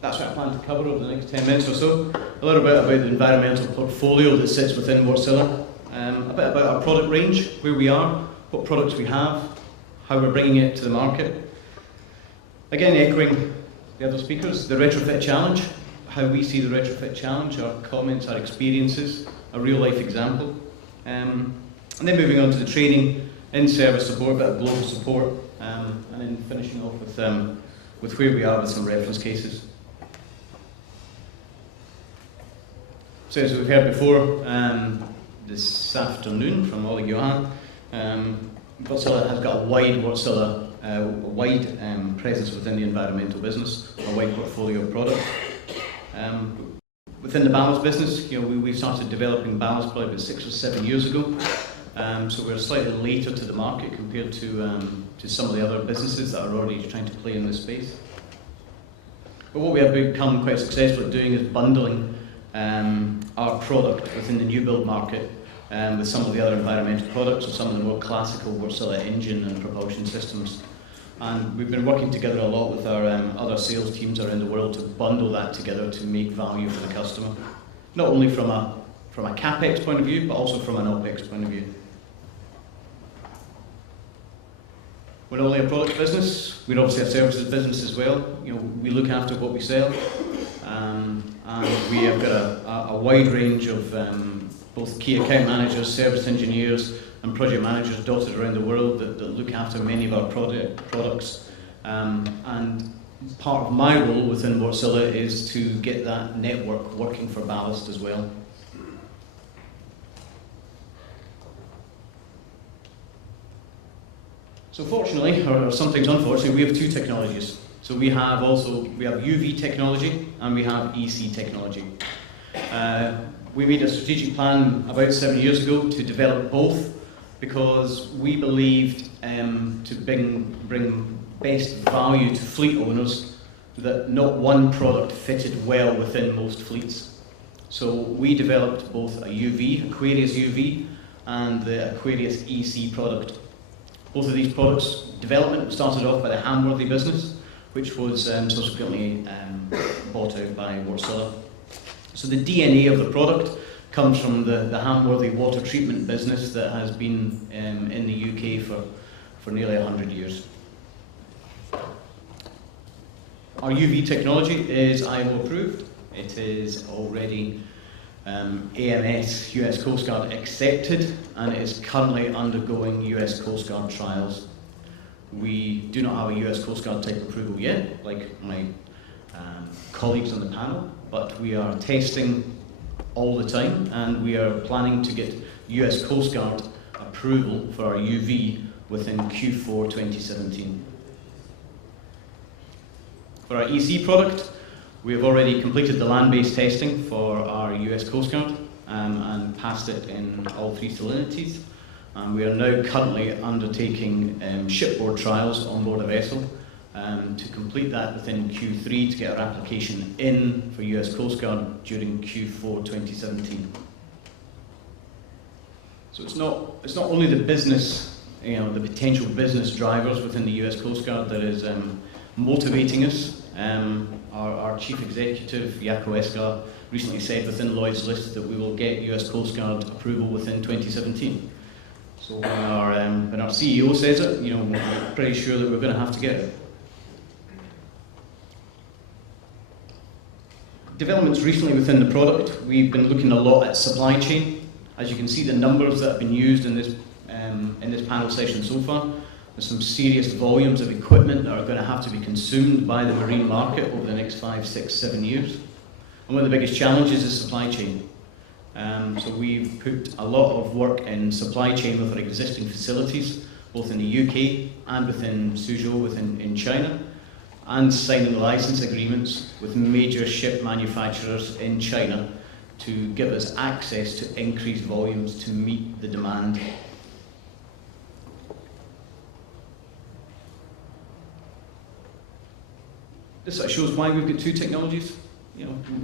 that's what I plan to cover over the next 10 minutes or so. A little bit about the environmental portfolio that sits within Watsila, a bit about our product range, where we are, what products we have, how we're bringing it to the market. Again, echoing the other speakers, the retrofit challenge, how we see the retrofit challenge, our comments, our experiences, a real life example. And then moving on to the training, in-service support, a bit of global support, and then finishing off with where we are with some reference cases. So as we've heard before, this afternoon from Ollie Johan, Watsila has got a wide presence within the environmental business, a wide portfolio of products. Within the ballast business, we started developing ballast probably about 6 or 7 years ago. So we're slightly later to the market compared to some of the other businesses that are already trying to play in this space. But what we have become quite successful at doing is bundling our product within the new build market with some of the other environmental products or some of the more classical Watsila engine and propulsion systems. And we've been working together a lot with our other sales teams around the world to bundle that together to make value for the customer, not only from a CapEx point of view, but also from an OpEx point of view. We're not only a product business, we're obviously a services business as well. We look after what we sell, and we have got a wide range of both key account managers, service engineers, and project managers dotted around the world that look after many of our products. And part of my role within Watsila is to get that network working for ballast as well. So fortunately, or sometimes unfortunately, we have two technologies. So we have UV technology and we have EC technology. We made a strategic plan about 7 years ago to develop both because we believed to bring best value to fleet owners that not one product fitted well within most fleets. So we developed both a UV, Aquarius UV, and the Aquarius EC product. Both of these products' development started off by the Hamworthy business, which was subsequently bought out by Watsila. So the DNA of the product comes from the Hamworthy water treatment business that has been in the UK for nearly 100 years. Our UV technology is IMO approved. It is already AMS US Coast Guard accepted, and it is currently undergoing US Coast Guard trials. We do not have a US Coast Guard type approval yet, like my colleagues on the panel, but we are testing all the time, and we are planning to get US Coast Guard approval for our UV within Q4 2017. For our EC product, we have already completed the land-based testing for our US Coast Guard and passed it in all 3 salinities. And we are now currently undertaking shipboard trials on board a vessel to complete that within Q3 to get our application in for US Coast Guard during Q4 2017. So it's not only the business, the potential business drivers within the US Coast Guard that is motivating us. Our chief executive, Jaakko Eska, recently said within Lloyd's List that we will get US Coast Guard approval within 2017. So when our CEO says it, we're pretty sure that we're going to have to get it. Developments recently within the product, we've been looking a lot at supply chain. As you can see, the numbers that have been used in this panel session so far, there's some serious volumes of equipment that are going to have to be consumed by the marine market over the next 5, 6, 7 years. And one of the biggest challenges is supply chain. So we've put a lot of work in supply chain with our existing facilities, both in the UK and within Suzhou in China, and signing license agreements with major ship manufacturers in China to give us access to increased volumes to meet the demand. This sort of shows why we've got 2 technologies.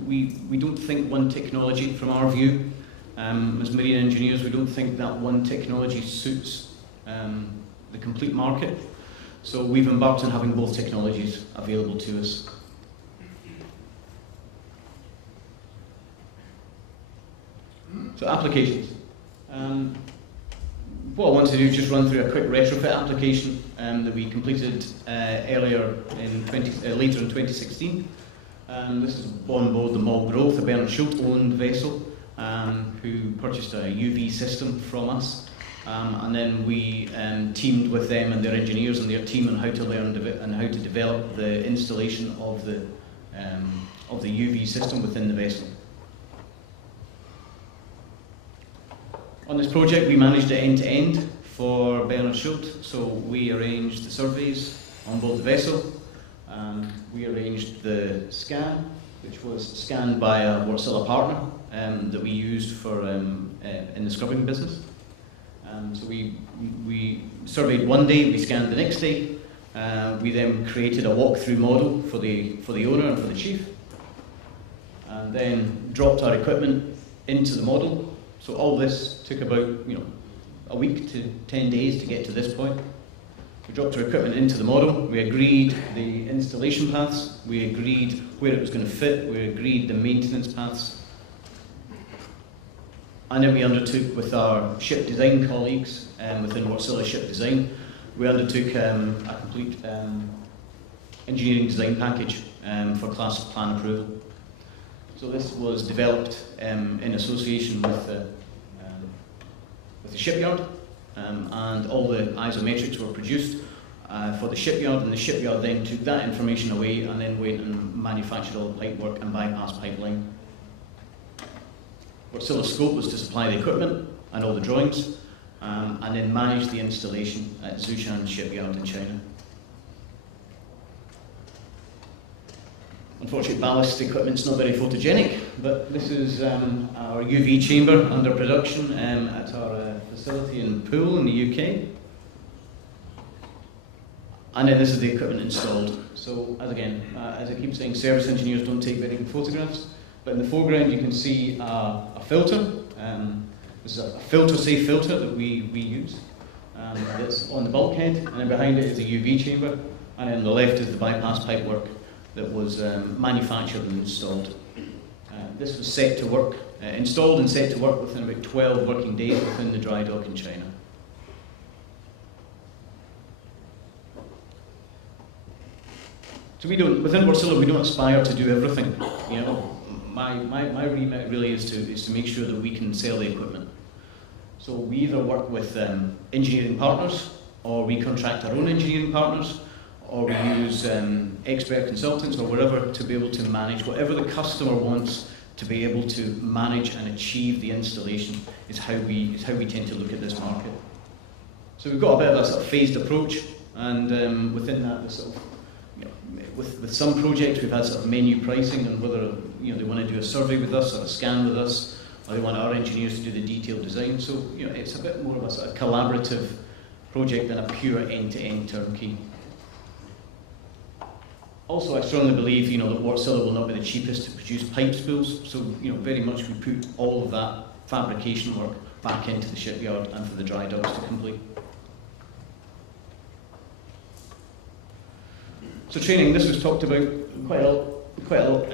We don't think one technology, from our view, as marine engineers, we don't think that one technology suits the complete market. So we've embarked on having both technologies available to us. So applications. What I want to do is just run through a quick retrofit application that we completed later in 2016. This is on board the Mall Growth, a Bernard Schultz-owned vessel, who purchased a UV system from us. And then we teamed with them and their engineers and their team on how to learn and how to develop the installation of the UV system within the vessel. On this project, we managed it end-to-end for Bernard Schultz. So we arranged the surveys on board the vessel. We arranged the scan, which was scanned by a Watsila partner that we used for in the scrubbing business. So we surveyed one day, we scanned the next day. We then created a walkthrough model for the owner and for the chief, and then dropped our equipment into the model. So all this took about a week to 10 days to get to this point. We dropped our equipment into the model. We agreed the installation paths. We agreed where it was going to fit. We agreed the maintenance paths. And then we undertook with our ship design colleagues within Watsila Ship Design, we undertook a complete engineering design package for class plan approval. So this was developed in association with the shipyard, and all the isometrics were produced for the shipyard, and the shipyard then took that information away and then went and manufactured all the pipework and bypass pipeline. Watsila's scope was to supply the equipment and all the drawings, and then manage the installation at Zhoushan shipyard in China. Unfortunately, ballast equipment's not very photogenic, but this is our UV chamber under production at our facility in Poole in the UK. And then this is the equipment installed. So, as I keep saying, service engineers don't take very good photographs, but in the foreground you can see a filter. This is a filter-safe filter that we use. It's on the bulkhead, and then behind it is a UV chamber, and then on the left is the bypass pipework that was manufactured and installed. This was set to work, installed and set to work within about 12 working days within the dry dock in China. So within Watsila, we don't aspire to do everything. My remit really is to make sure that we can sell the equipment. So we either work with engineering partners, or we contract our own engineering partners, or we use expert consultants or whatever to be able to manage whatever the customer wants to be able to manage and achieve the installation is how we tend to look at this market. So we've got a bit of a sort of phased approach, and within that, with some projects we've had sort of menu pricing, and whether they want to do a survey with us or a scan with us, or they want our engineers to do the detailed design. So it's a bit more of a sort of collaborative project than a pure end-to-end turnkey. Also, I strongly believe that Watsila will not be the cheapest to produce pipe spools, so very much we put all of that fabrication work back into the shipyard and for the dry docks to complete. So training, this was talked about quite a lot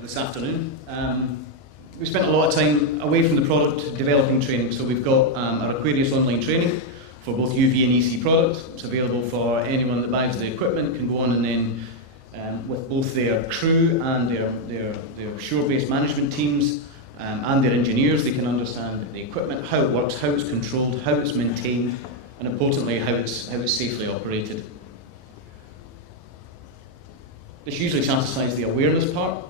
this afternoon. We spent a lot of time away from the product developing training, so we've got our Aquarius online training for both UV and EC products. It's available for anyone that buys the equipment, can go on and then with both their crew and their shore-based management teams and their engineers, they can understand the equipment, how it works, how it's controlled, how it's maintained, and importantly, how it's safely operated. This usually satisfies the awareness part.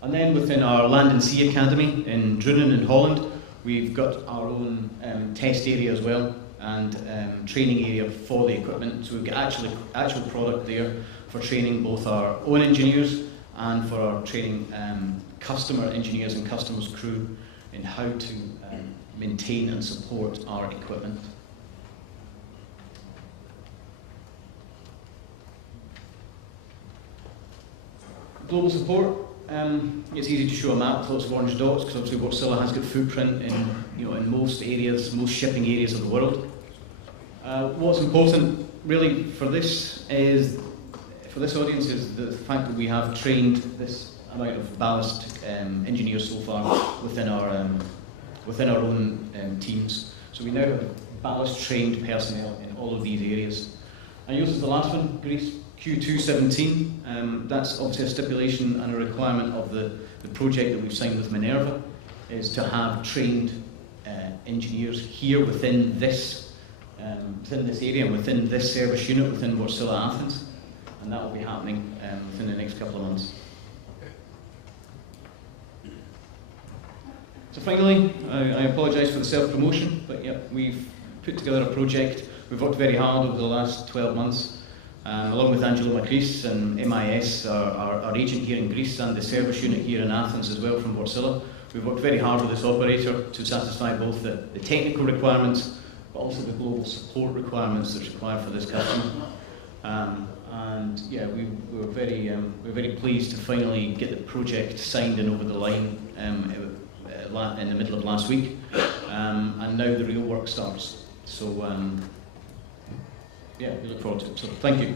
And then within our Land and Sea Academy in Drunen in Holland, we've got our own test area as well, and training area for the equipment. So we've got actual product there for training both our own engineers and for our training customer engineers and customers' crew in how to maintain and support our equipment. Global support. It's easy to show a map with lots of orange dots because obviously Watsila has got footprint in most areas, most shipping areas of the world. What's important really for this audience is the fact that we have trained this amount of ballast engineers so far within our own teams. So we now have ballast trained personnel in all of these areas. And yours is the last one, Greece, Q217. That's obviously a stipulation and a requirement of the project that we've signed with Minerva, is to have trained engineers here within this area, within this service unit, within Watsila, Athens. And that will be happening within the next couple of months. So finally, I apologise for the self-promotion, but yeah, we've put together a project. We've worked very hard over the last 12 months, along with Angelo Macris and MIS, our agent here in Greece, and the service unit here in Athens as well from Watsila. We've worked very hard with this operator to satisfy both the technical requirements, but also the global support requirements that's required for this customer. And yeah, we're very pleased to finally get the project signed and over the line in the middle of last week, and now the real work starts. So yeah, we look forward to it. So thank you.